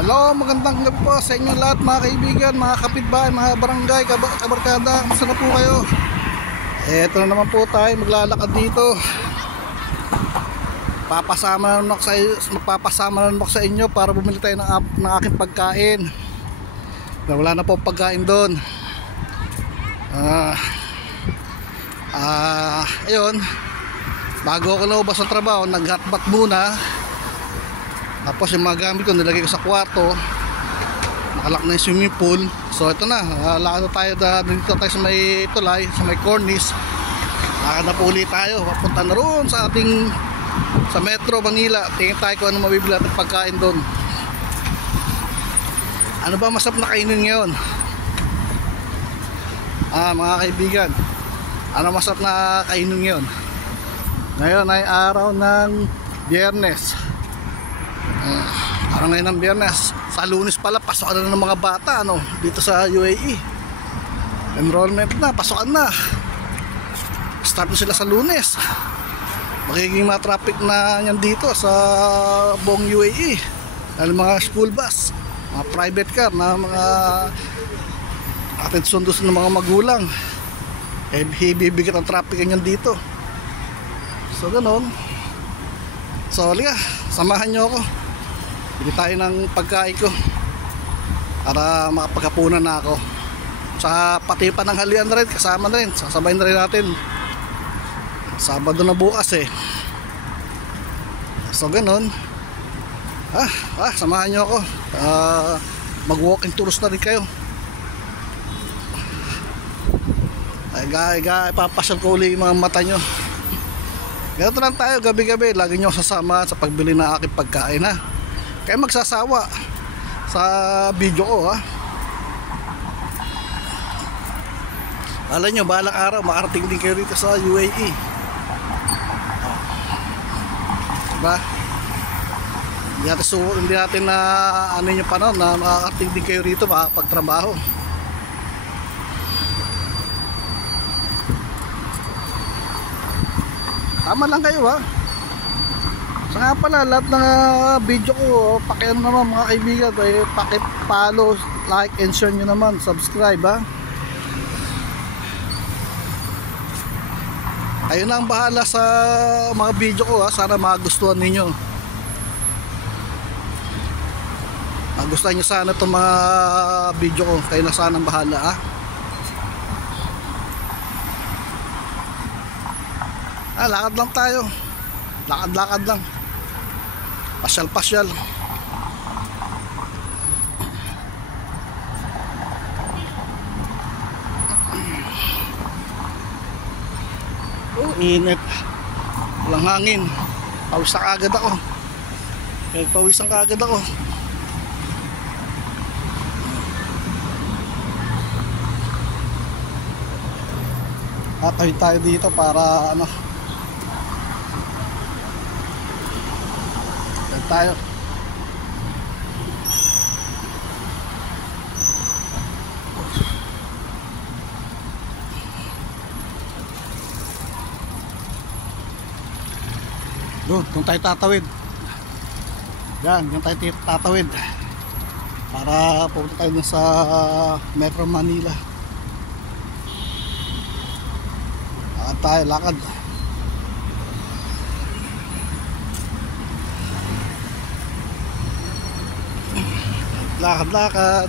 Hello, magandang gabi po sa inyo lahat mga kaibigan, mga kapitbahay, mga barangay, kabarkada. Kamusta na po kayo? Eto na naman po tayo, maglalakad dito. Magpapasama na naman ako sa inyo para bumili tayo ng aking pagkain. Wala na po pagkain doon. Ayun, bago ako naubos sa trabaho, nag-hotbat muna. Tapos yung mga gamit ko nilagay ko sa kwarto. Nakalak na yung swimming pool. So ito na, lakad na tayo dito tayo sa may tulay, sa may cornice. Lakad na po ulit tayo. Papunta na roon sa ating sa Metro Manila. Tingin tayo kung ano mabibili natin pagkain doon. Ano ba masarap na kainin ngayon? Mga kaibigan, ano masarap na kainin ngayon? Ngayon ay araw ng Biyernes. Parang ngayon ng Biyernes. Sa Lunes pala, pasokan na ng mga bata dito sa UAE. Enrollment na, pasokan na. Start na sila sa Lunes. Magiging traffic na yan dito sa buong UAE. Dahil mga school bus, mga private car na mga atin sundo ng mga magulang, bibigat ang traffic yan dito. So ganon. So liga, samahan nyo ako. Bili tayo ng pagkain ko para makapaghapunan na ako. Sa pati pananghalian na rin, kasama na rin, sasabayin na rin natin. Sabado na bukas So ganon. Samahan nyo ako. Mag-walking tours na rin kayo. Ipapasyal ko uli yung mga mata nyo. Ganito lang tayo gabi-gabi. Lagi nyo sasama sa pagbili ng aking pagkain Kaya magsasawa sa video ko Alam nyo, balang araw makarating din kayo rito sa UAE. Diba? Hindi natin na yung panahon na makarating din kayo rito makapagtrabaho. Tama lang kayo So nga pala, lahat ng video ko, pakiano naman mga kaibigan, paki-follow, like, and share nyo naman, subscribe Kayo na ang bahala sa mga video ko sana magustuhan ninyo. Magustuhan nyo sana itong mga video ko, kayo na sana ang bahala lakad lang tayo, lakad lang, pasyal init, walang hangin, pawisan kaagad ako. Pawisan kaagad ako. Atay tayo dito para tayo. Doon tayo tatawid. Yan tayo tatawid. Para pupunta tayo sa Metro Manila. Lakad. Lakad.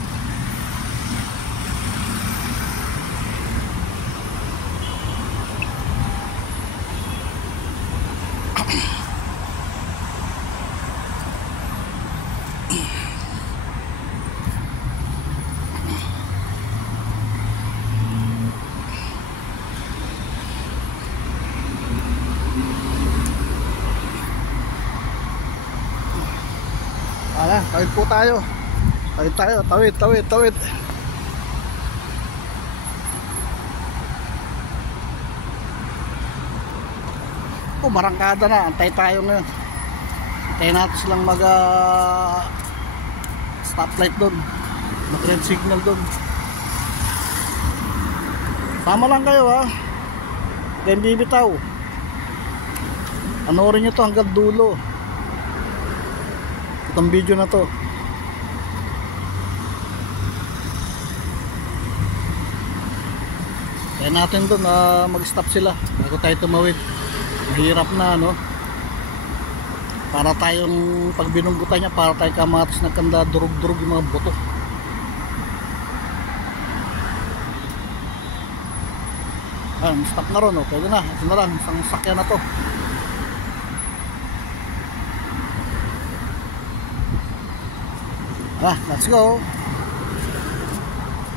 Tawid po tayo. Tawid. Barangkada na. Antay tayo ngayon. Antayin natin silang mag stoplight doon, mag red signal doon. Sama lang kayo Then bibitaw. Panoorin nyo to hanggang dulo, itong video na to. Kaya natin doon na mag-stop sila bago tayo tumawid. Mahirap na, no? Para tayong pag binunggutan niya, para tayong kamatis na kanda, durug-durug yung mga buto. Stop na ron, oh. Pwede na, ito na lang, isang sakyan na to. Let's go.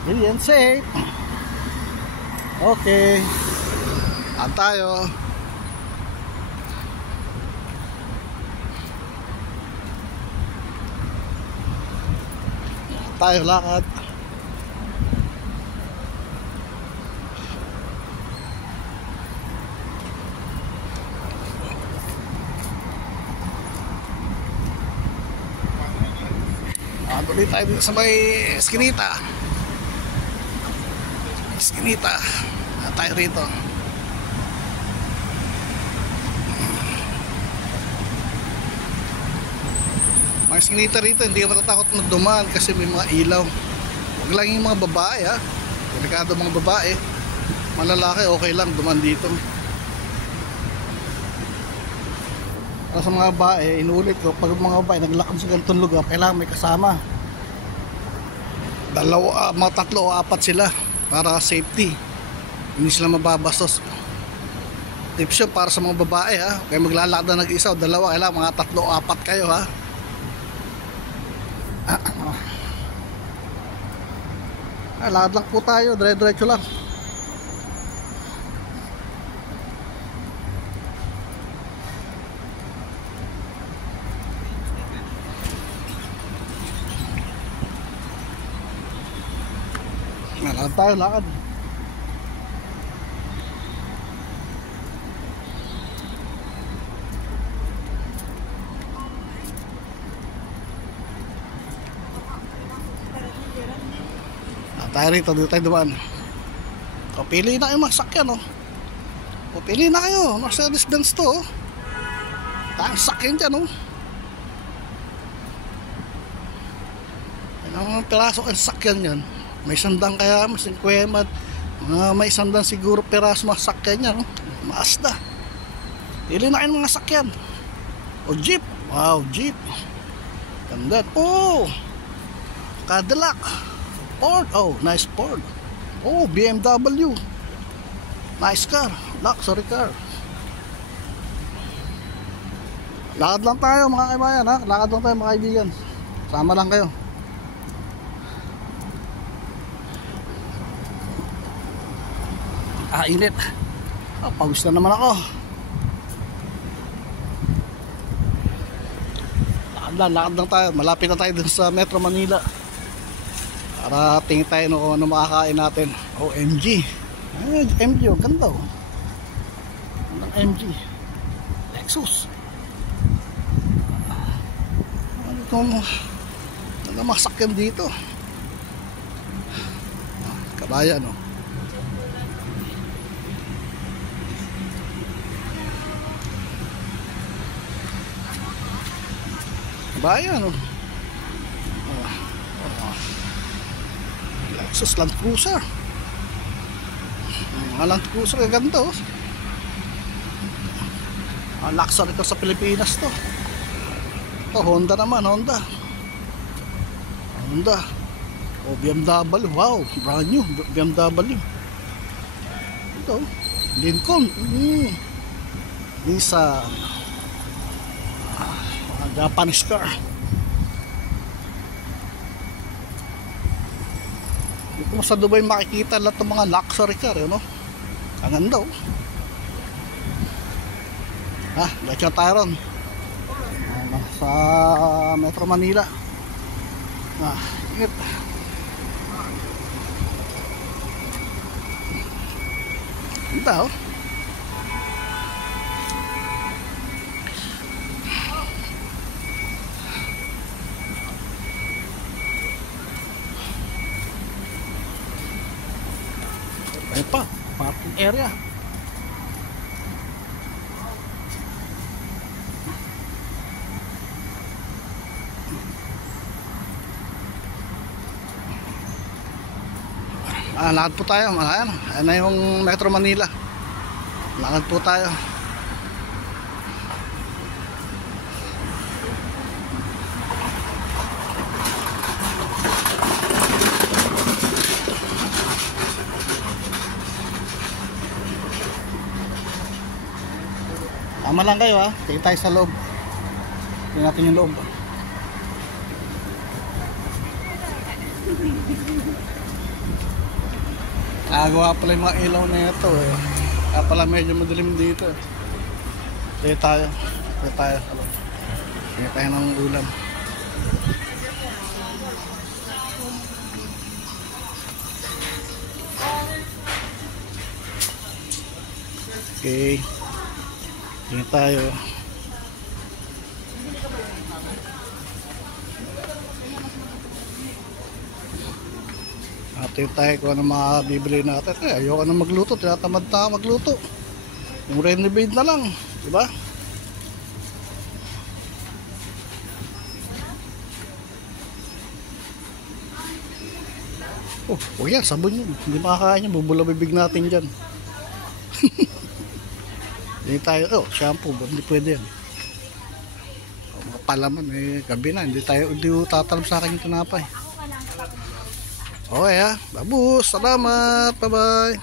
Ready and safe. Okay. Saan tayo? Tayo lakad. Tuloy tayo dito sa may Eskinita. Tayo rito. Mga Eskinita rito, hindi ka matatakot na dumaan kasi may mga ilaw. Huwag lang yung mga babae, ha. Delikado mga babae. Malalaki, okay lang dumaan dito. Para sa mga babae, inuulit ko, pag mga babae naglakad sa ganitong lugar, kailangan may kasama. Mga 3 o 4 sila para safety, hindi sila mababastos. Tips yun para sa mga babae, ha. Kaya maglalakad na nag-isa o 2, kailangan mga 3 o 4 kayo, ha. Lakad lang po tayo, dire-diretso lang. Lakad tayo, lakad. Tayo rito, dito tayo dumaan. O, pili na kayo mga sakyan, oh. O, pili na kayo, Mercedes-Benz to, oh. Tayong sakyan dyan, oh. Ilang piraso ang sakyan yan. May sandang kaya, may 50, may sandang siguro piraso mga sakyan yan, oh. Mazda. Pili na kayo mga sakyan. O, Jeep. Wow, Jeep. Ganda. Oh, Cadillac. Ford, oh, nice Ford. Oh, BMW. Nice car, luxury car. Lakad lang tayo mga kaibayan, ha. Lakad lang tayo mga kaibigan. Sama lang kayo. Init. Pawis na naman ako. Lakad lang tayo. Malapit na tayo dun sa Metro Manila. Para tingin tayo no, ano makakain natin. Oh, MG. Ay, MG, oh, ganda, oh. Ang MG Lexus. Ano itong masakyan dito? Kabayan, oh. Kabayan, oh. Lexus Land Cruiser. Mga Land Cruiser ganda, oh. Ang luxury ito sa Pilipinas to. Ito Honda naman, Honda. O, BMW. Wow, brand new BMW. Ito Lincoln. Nissan. Japanese car. Dito sa Dubai makikita lahat ng mga luxury car, no? Ang ganda, oh. Diretso tayo ron. Sa Metro Manila. Ingat. Ganda, oh. Ayan pa, parking area. Lakad po tayo. Ayan na yung Metro Manila. Lakad po tayo. Tama lang kayo ha. Tingin tayo sa loob. Tingnan natin yung loob. Nagawa pala yung mga ilaw na ito eh. Kaya pala medyo madilim dito. Tingin tayo. Tingin tayo. Tingin tayo ng ulam. Okay. Tingin tayo. Tingin tayo kung ano mga bibili natin. Ayoko na magluto. Tinatamad na magluto. Yung renovate na lang. Diba? Oh yan, sabon yun. Hindi makakain yan. Bubula bibig natin dyan. Hindi tayo, shampoo. Hindi pwede yan. Mga palaman, gabi na. Hindi tatalab sa akin yung tinapay. Okay ha. Babus. Salamat. Bye bye.